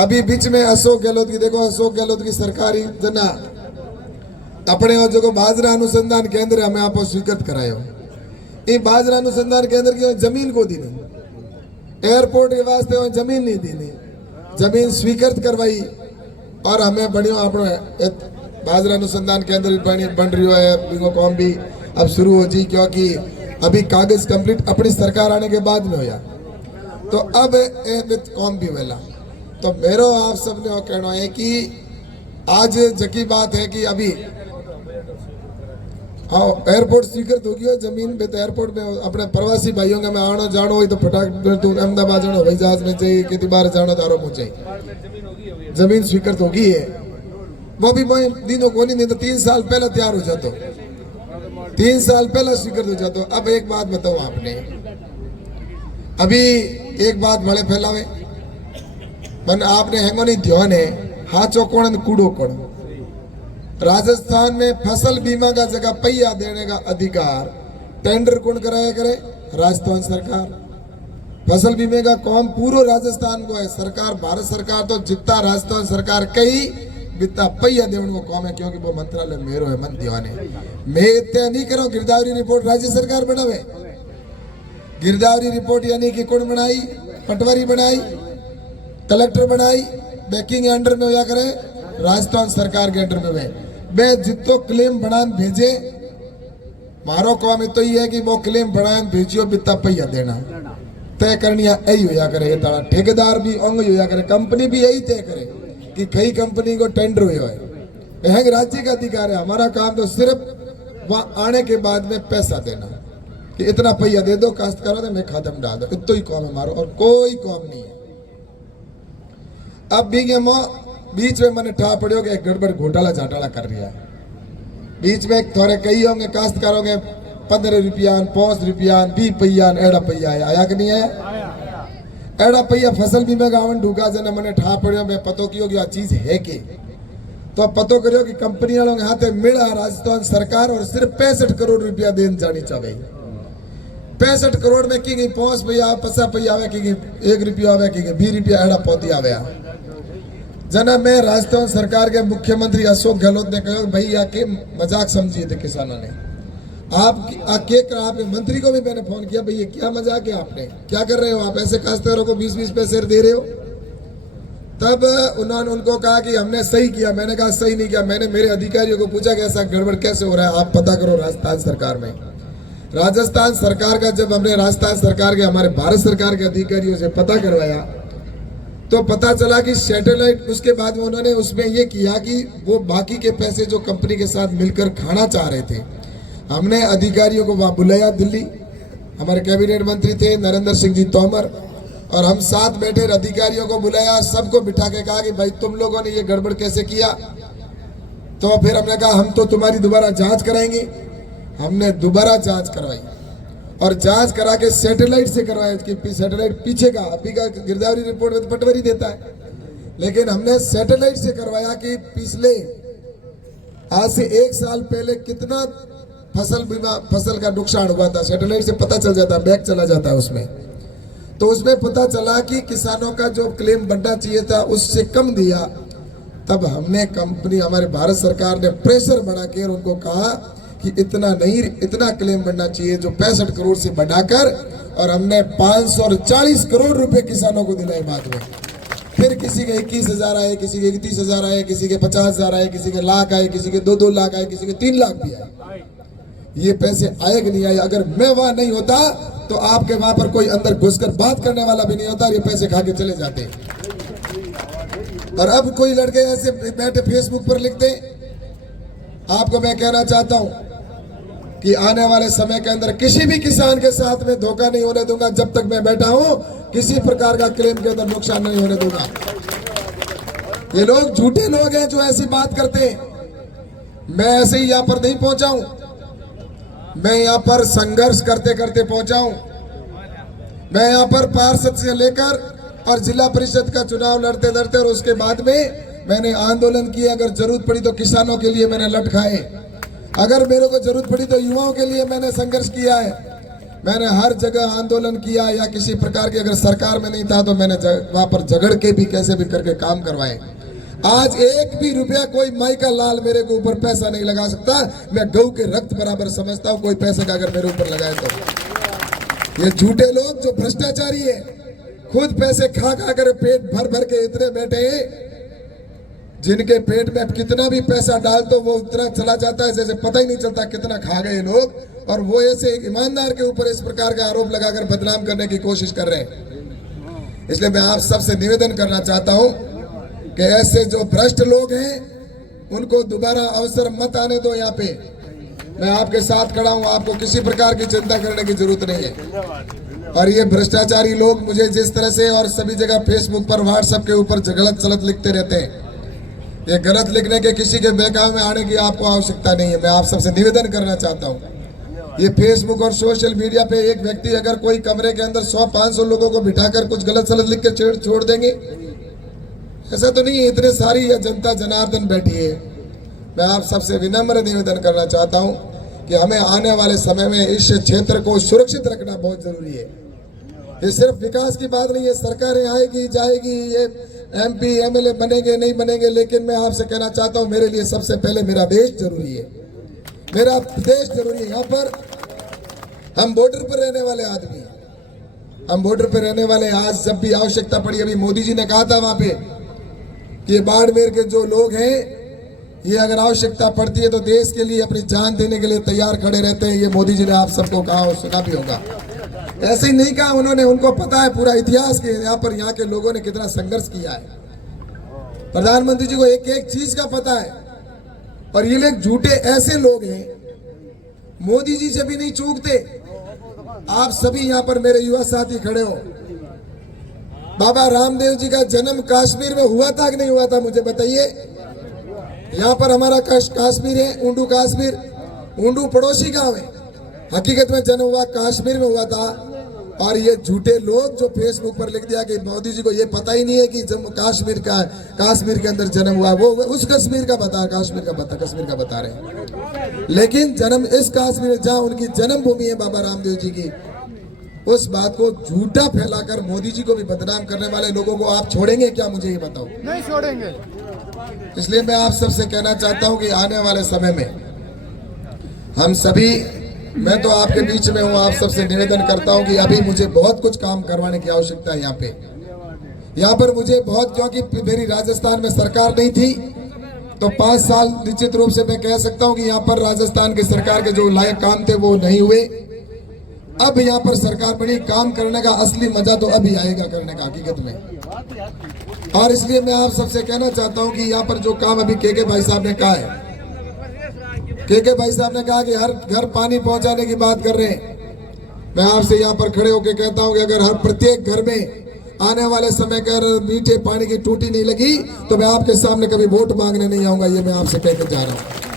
अभी बीच में अशोक गहलोत की, देखो अशोक गहलोत की सरकारी जना अपने जो बाजरा अनुसंधान केंद्र हमें आप स्वीकृत करायो, ये बाजरा अनुसंधान केंद्र की जमीन को दी नहीं, एयरपोर्ट के वास्ते जमीन नहीं दी नहीं, जमीन स्वीकृत करवाई और हमें बढ़िया अपने बाजरा अनुसंधान केंद्र बन रही है, बिंगो कॉम भी अब शुरू हो जी, क्योंकि अभी कागज कंप्लीट अपनी सरकार आने के बाद में होया, तो अब कॉम भी वेला। तो मेरो आप सबने कहना है कि आज जकी बात है कि अभी हाँ एयरपोर्ट स्वीकृत हो गया, जमीन पे तो एयरपोर्ट में अपने प्रवासी भाइयों का मैं आनो जानो हो तो फटाक तू अहमदाबाद जानो भाई जहाज में चाहिए कि बाहर जानो तारो मुझे जमीन स्वीकृत होगी है, वो भी मैं दिनों को नहीं तो 3 साल पहले तैयार हो जाते, 3 साल पहले स्वीकृत हो जाते। अब एक बात बताओ आपने, अभी एक बात बड़े फैलावे मन आपने हैंगो नहीं ध्यान है, हाचो कौन कूड़ो कौन। राजस्थान में फसल बीमा का जगह पहिया देने का अधिकार टेंडर कौन कराया करे? राजस्थान सरकार। फसल बीमे का काम पूरा राजस्थान को है, सरकार भारत सरकार तो जितना राजस्थान सरकार कई बिता पहिया देवन को काम है, क्योंकि वो मंत्रालय मेरो है, मन दीवाने मैं इतने नहीं करो। गिरदावरी रिपोर्ट राज्य सरकार बनावे, गिरदावरी रिपोर्ट यानी कि कौन बनाई? पटवारी बनाई, कलेक्टर बनाई, बैंकिंग अंडर में होया करे, राजस्थान सरकार के अंडर में वे जितो क्लेम बनान भेजे, मारो काम तो ये है कि वो क्लेम बनान भेजियो बिता पहिया देना तय करनी यही होया करे। तारा ठेकेदार भी अंग होया करे, कंपनी भी यही तय करे कि कई कंपनी को टेंडर हुआ है, यह राज्य का अधिकार है। हमारा काम तो सिर्फ वहां आने के बाद में पैसा देना कि इतना पहिया दे दो काश्त करो तो मैं खाता में डाल दो, इतना ही काम है हमारा और कोई काम नहीं है। अब भी बीच में मैंने ठा पड़े कि गड़बड़ घोटाला झाटाला कर रहा है, बीच में थोड़े कई होंगे काश्त करोगे 15 रुपया 5 रुपया 20 पहिया एड़ा पहिया आया कि नहीं आया? एड़ा पहिया फसल बीमा का आवन ढूका जना मैंने ठा पड़ो, मैं पतो कियो कि चीज है कि तो पतो करो कि कंपनी वालों के हाथे मिला राजस्थान सरकार और सिर्फ 65 करोड़ रुपया देन जानी चाहिए। 65 करोड़ में की 5 पहिया 50 पहिया आवे कि 1 रुपया आवे कि 20 रुपया एड़ा पौधी आवे जना। मैं राजस्थान सरकार के मुख्यमंत्री अशोक गहलोत ने कहा भाई या के मजाक समझिए थे किसानों ने, आपके मंत्री को भी मैंने फोन किया, भाई ये क्या मजाक है, आपने क्या कर रहे हो, आप ऐसे काश्तकारों को 20-20 पैसे दे रहे हो। तब उन्होंने उनको कहा कि हमने सही किया, मैंने कहा सही नहीं किया। मैंने मेरे अधिकारियों को पूछा कि ऐसा गड़बड़ कैसे हो रहा है, आप पता करो राजस्थान सरकार में। राजस्थान सरकार का जब हमने राजस्थान सरकार के हमारे भारत सरकार के अधिकारियों से पता करवाया तो पता चला कि सैटेलाइट, उसके बाद में उन्होंने उसमें ये किया कि वो बाकी के पैसे जो कंपनी के साथ मिलकर खाना चाह रहे थे, हमने अधिकारियों को वहां बुलाया दिल्ली, हमारे कैबिनेट मंत्री थे नरेंद्र सिंह जी तोमर, और हम साथ बैठे अधिकारियों को बुलाया, सबको बिठा के कहा कि भाई तुम लोगों ने ये गड़बड़ कैसे किया। तो फिर हमने कहा हम तो तुम्हारी दोबारा जांच कराएंगे। हमने दोबारा जांच करवाई और जांच करा के सैटेलाइट से करवाया कि सैटेलाइट पीछे का अभी का गिरदावरी रिपोर्ट में तो पटवारी देता है, लेकिन हमने सैटेलाइट से करवाया कि पिछले आज से 1 साल पहले कितना फसल का नुकसान हुआ था। सैटेलाइट से पता चल जाता, बैक चला जाता है उसमें, तो उसमें पता चला कि किसानों का जो क्लेम बनना चाहिए था उससे कम दिया। तब हमने कंपनी, हमारे भारत सरकार ने प्रेशर बढ़ा के उनको कहा कि इतना नहीं, इतना क्लेम बनना चाहिए जो 65 करोड़ से बढ़ाकर, और हमने 540 करोड़ रुपए किसानों को दिलाए बाद में। फिर किसी के 21,000 आए, किसी के 31,000 आए, किसी के 50,000 आए, किसी के लाख आए, किसी के 2-2 लाख आए, किसी के 3 लाख भी आए। ये पैसे आए कि नहीं आए? अगर मैं वहां नहीं होता तो आपके वहां पर कोई अंदर घुसकर बात करने वाला भी नहीं होता, ये पैसे खा के चले जाते। और अब कोई लड़के ऐसे बैठे फेसबुक पर लिखते। आपको मैं कहना चाहता हूं कि आने वाले समय के अंदर किसी भी किसान के साथ में धोखा नहीं होने दूंगा। जब तक मैं बैठा हूं किसी प्रकार का क्लेम के अंदर नुकसान नहीं होने दूंगा। ये लोग झूठे लोग हैं जो ऐसी बात करते हैं। मैं ऐसे ही यहां पर नहीं पहुंचा हूं, मैं यहां पर संघर्ष करते करते पहुंचा हूं। मैं यहां पर पार्षद से लेकर और जिला परिषद का चुनाव लड़ते लड़ते और उसके बाद में मैंने आंदोलन किए। अगर जरूरत पड़ी तो किसानों के लिए मैंने लट खाए, अगर मेरे को जरूरत पड़ी तो युवाओं के लिए मैंने संघर्ष किया है। मैंने हर जगह आंदोलन किया या किसी प्रकार की अगर सरकार में नहीं था तो मैंने वहां पर झगड़ के भी कैसे भी करके काम करवाए। आज एक भी रुपया कोई माई का लाल मेरे को ऊपर पैसा नहीं लगा सकता। मैं गऊ के रक्त बराबर समझता हूं कोई पैसे का अगर मेरे ऊपर लगाए तो। ये झूठे लोग जो भ्रष्टाचारी है, खुद पैसे खा खा कर पेट भर भर के इतने बैठे हैं, जिनके पेट में कितना भी पैसा डाल तो वो उतना चला जाता है जैसे पता ही नहीं चलता कितना खा गए लोग। और वो ऐसे ईमानदार के ऊपर इस प्रकार का आरोप लगाकर बदनाम करने की कोशिश कर रहे हैं। इसलिए मैं आप सबसे निवेदन करना चाहता हूं कि ऐसे जो भ्रष्ट लोग हैं उनको दोबारा अवसर मत आने दो। यहाँ पे मैं आपके साथ खड़ा हूं, आपको किसी प्रकार की चिंता करने की जरूरत नहीं है। और ये भ्रष्टाचारी लोग मुझे जिस तरह से और सभी जगह फेसबुक पर, व्हाट्सएप के ऊपर गलत सलत लिखते रहते हैं, ये गलत लिखने के किसी के बहकावे में आने की आपको आवश्यकता नहीं है। मैं आप सबसे निवेदन करना चाहता हूँ, ये फेसबुक और सोशल मीडिया पे एक व्यक्ति अगर कोई कमरे के अंदर 100-500 लोगों को बिठाकर कुछ गलत सलत लिख के छोड़ देंगे, ऐसा तो नहीं है। इतने सारी यह जनता जनार्दन बैठी है। मैं आप सबसे विनम्र निवेदन करना चाहता हूँ कि हमें आने वाले समय में इस क्षेत्र को सुरक्षित रखना बहुत जरूरी है। ये सिर्फ विकास की बात नहीं है, सरकारें आएगी जाएगी, ये MP MLA बनेंगे नहीं बनेंगे, लेकिन मैं आपसे कहना चाहता हूं मेरे लिए सबसे पहले मेरा देश जरूरी है, मेरा देश जरूरी है। यहाँ पर हम बॉर्डर पर रहने वाले आदमी, हम बॉर्डर पर रहने वाले, आज जब भी आवश्यकता पड़ी, अभी मोदी जी ने कहा था वहां पे कि बाड़मेर के जो लोग हैं ये अगर आवश्यकता पड़ती है तो देश के लिए अपनी जान देने के लिए तैयार खड़े रहते हैं। ये मोदी जी ने आप सबको कहा और सुना भी होगा। ऐसे ही नहीं कहा उन्होंने, उनको पता है पूरा इतिहास के यहाँ पर यहाँ के लोगों ने कितना संघर्ष किया है। प्रधानमंत्री जी को एक एक चीज का पता है। और ये लोग झूठे ऐसे लोग हैं, मोदी जी से भी नहीं चूकते। आप सभी यहाँ पर मेरे युवा साथी खड़े हो, बाबा रामदेव जी का जन्म कश्मीर में हुआ था कि नहीं हुआ था, मुझे बताइए। यहाँ पर हमारा कश्मीर है, ऊंडू कश्मीर, ऊंडू पड़ोसी गांव है। हकीकत में जन्म हुआ कश्मीर में हुआ था। और ये झूठे लोग जो फेसबुक पर लिख दिया कि मोदी जी को ये पता ही नहीं है कि जम्मू कश्मीर के अंदर जन्म हुआ, वो उस कश्मीर का कश्मीर का बता रहे हैं। लेकिन जन्म इस कश्मीर जहाँ उनकी जन्मभूमि है बाबा रामदेव जी की, उस बात को झूठा फैलाकर मोदी जी को भी बदनाम करने वाले लोगों को आप छोड़ेंगे क्या, मुझे ये बताओ। नहीं छोड़ेंगे। इसलिए मैं आप सबसे कहना चाहता हूं कि आने वाले समय में हम सभी, मैं तो आपके बीच में हूं, आप सबसे निवेदन करता हूं कि अभी मुझे बहुत कुछ काम करवाने की आवश्यकता है। यहाँ पर मुझे बहुत, क्योंकि मेरी राजस्थान में सरकार नहीं थी तो 5 साल निश्चित रूप से मैं कह सकता हूं कि यहाँ पर राजस्थान की सरकार के जो लायक काम थे वो नहीं हुए। अब यहाँ पर सरकार बनी, काम करने का असली मजा तो अभी आएगा करने का हकीकत में। और इसलिए मैं आप सबसे कहना चाहता हूं कि यहाँ पर जो काम अभी के भाई साहब ने कहा है, के भाई साहब ने कहा कि हर घर पानी पहुंचाने की बात कर रहे हैं। मैं आपसे यहाँ पर खड़े होकर कहता हूं कि अगर हर प्रत्येक घर में आने वाले समय कर मीठे पानी की टूटी नहीं लगी तो मैं आपके सामने कभी वोट मांगने नहीं आऊंगा। ये मैं आपसे कहकर जा रहा हूं।